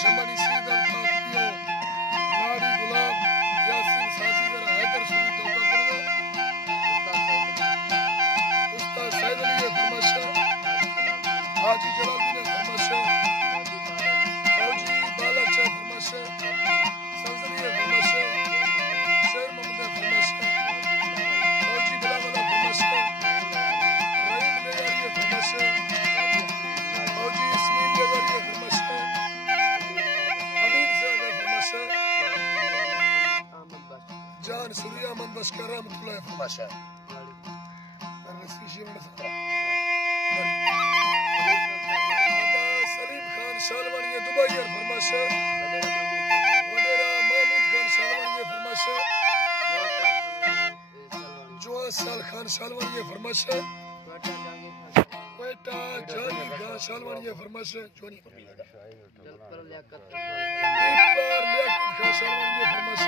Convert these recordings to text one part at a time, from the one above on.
शमनी सीरदर ताकियो नारी गुलाम यासीन साजीगर हैदर सुनी तौबा करदा उस्ताद सैयद अली फरमाश हाजी जलालुद्दीन फरमाश फौजी बालाचा फरमाश सल्तनत फरमाश शेर मोहम्मद फरमाश फौजी बिलावल फरमाश रहीम लेगारी फरमाश फौजी इस्माइल लेगारी फरमाश अमीर साहब फरमाश जान सूर्या मन बशकर रहमतुल्लाह फरमाश सलीम खान शालवानी दुबई फरमाश वडेरा महमूद खान शालवानी फरमाश जुआन साल खान शालवानी फरमाश क्वेटा जानी खान शालवानी फरमाश जोनी पर लियाकत खान शालवानी फरमाश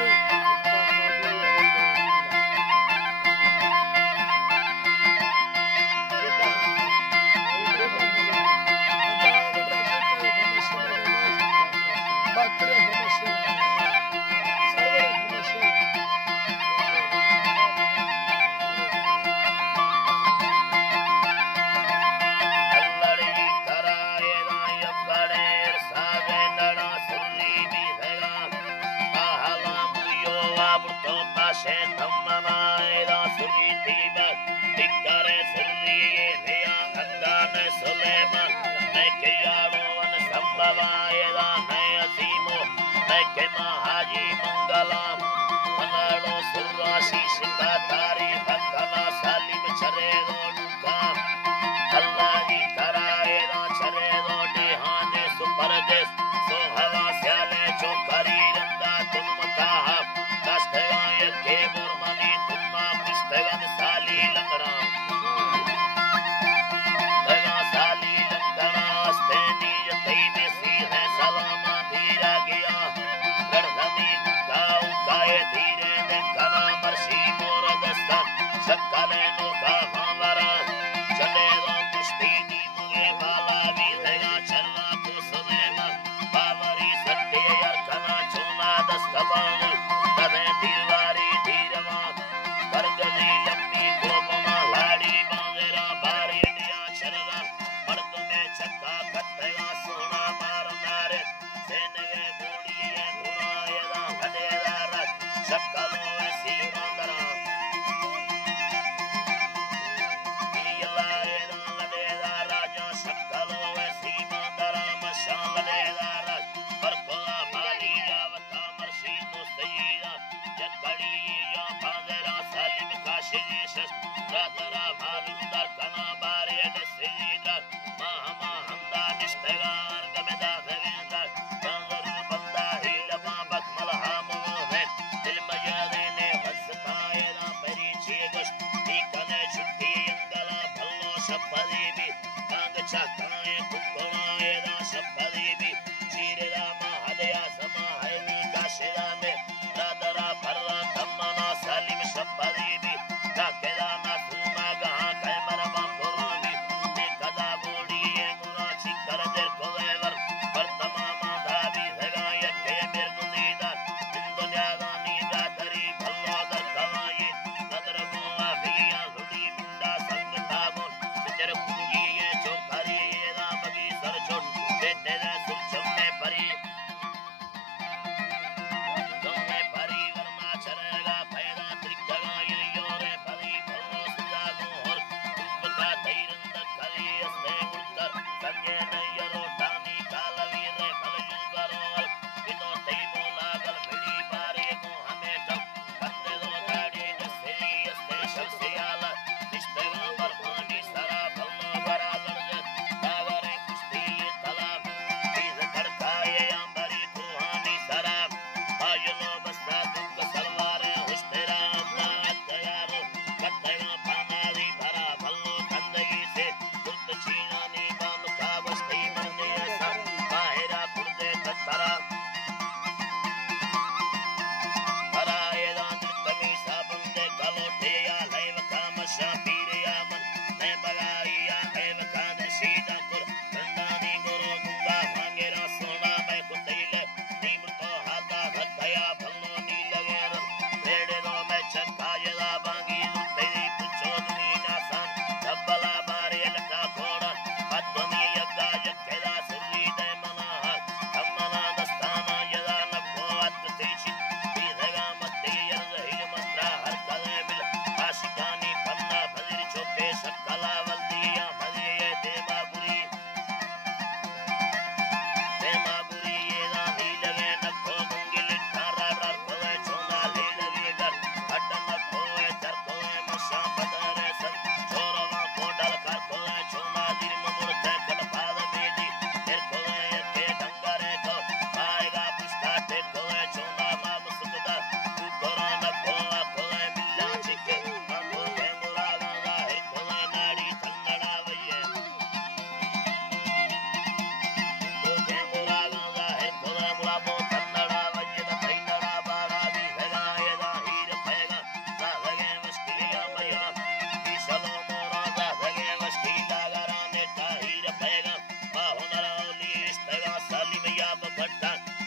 ಬಾಹುನರೌಲಿ ಇಷ್ಟಗ ಸಾಲಿಮಯ್ಯ ಭಟ್ಟ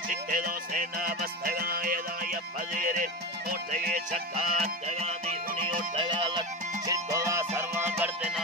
ಚಿಕ್ಕೆದೋ ಸೇನಾ ಬಸ್ತಗ ಯದಾಯ ಫಜೇರೆ ಓಟಗೆ ಚಕ್ಕ ತಗಾದಿ ಹುನಿ ಓಟಗ ಲಟ್ ಚಿಕ್ಕೋದ ಸರ್ವ ಕರ್ತೆನ